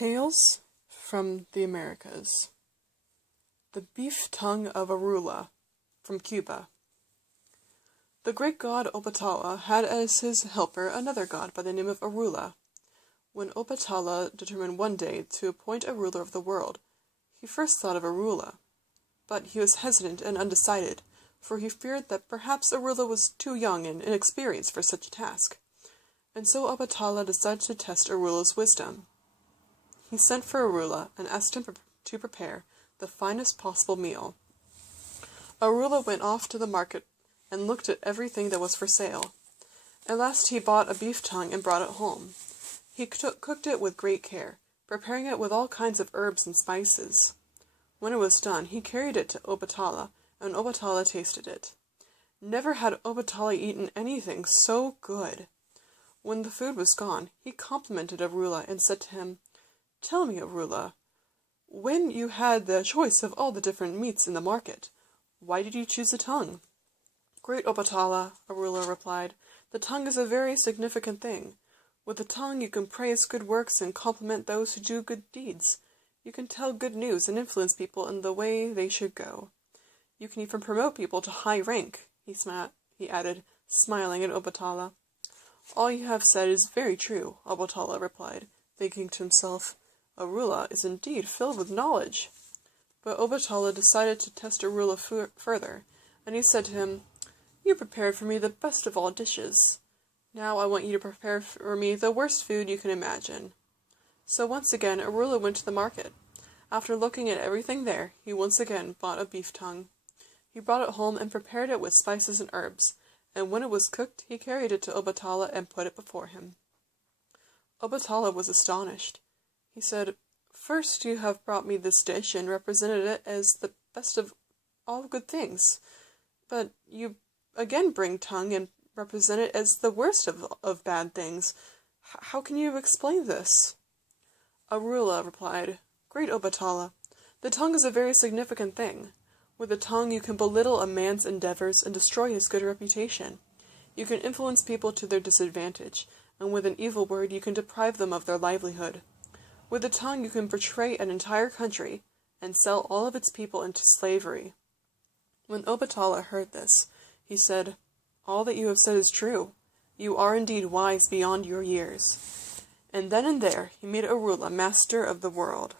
Tales from the Americas. The Beef Tongue of Orula, from Cuba. The great god Obatala had as his helper another god by the name of Orula. When Obatala determined one day to appoint a ruler of the world, he first thought of Orula. But he was hesitant and undecided, for he feared that perhaps Orula was too young and inexperienced for such a task. And so Obatala decided to test Orula's wisdom. He sent for Orula and asked him to prepare the finest possible meal. Orula went off to the market and looked at everything that was for sale. At last he bought a beef tongue and brought it home. He cooked it with great care, preparing it with all kinds of herbs and spices. When it was done, he carried it to Obatala, and Obatala tasted it. Never had Obatala eaten anything so good. When the food was gone, he complimented Orula and said to him, "Tell me, Orula, when you had the choice of all the different meats in the market, why did you choose the tongue?" "Great Obatala," Orula replied, "the tongue is a very significant thing. With the tongue you can praise good works and compliment those who do good deeds. You can tell good news and influence people in the way they should go. You can even promote people to high rank," he added, smiling at Obatala. "All you have said is very true," Obatala replied, thinking to himself, "Orula is indeed filled with knowledge." But Obatala decided to test Orula further, and he said to him, "You prepared for me the best of all dishes. Now I want you to prepare for me the worst food you can imagine." So once again Orula went to the market. After looking at everything there, he once again bought a beef tongue. He brought it home and prepared it with spices and herbs, and when it was cooked he carried it to Obatala and put it before him. Obatala was astonished. He said, "First you have brought me this dish and represented it as the best of all good things, but you again bring tongue and represent it as the worst of bad things. How can you explain this?" Orula replied, "Great Obatala, the tongue is a very significant thing. With the tongue you can belittle a man's endeavors and destroy his good reputation. You can influence people to their disadvantage, and with an evil word you can deprive them of their livelihood. With the tongue you can betray an entire country and sell all of its people into slavery." When Obatala heard this, he said, "All that you have said is true. You are indeed wise beyond your years." And then and there he made Orula master of the world.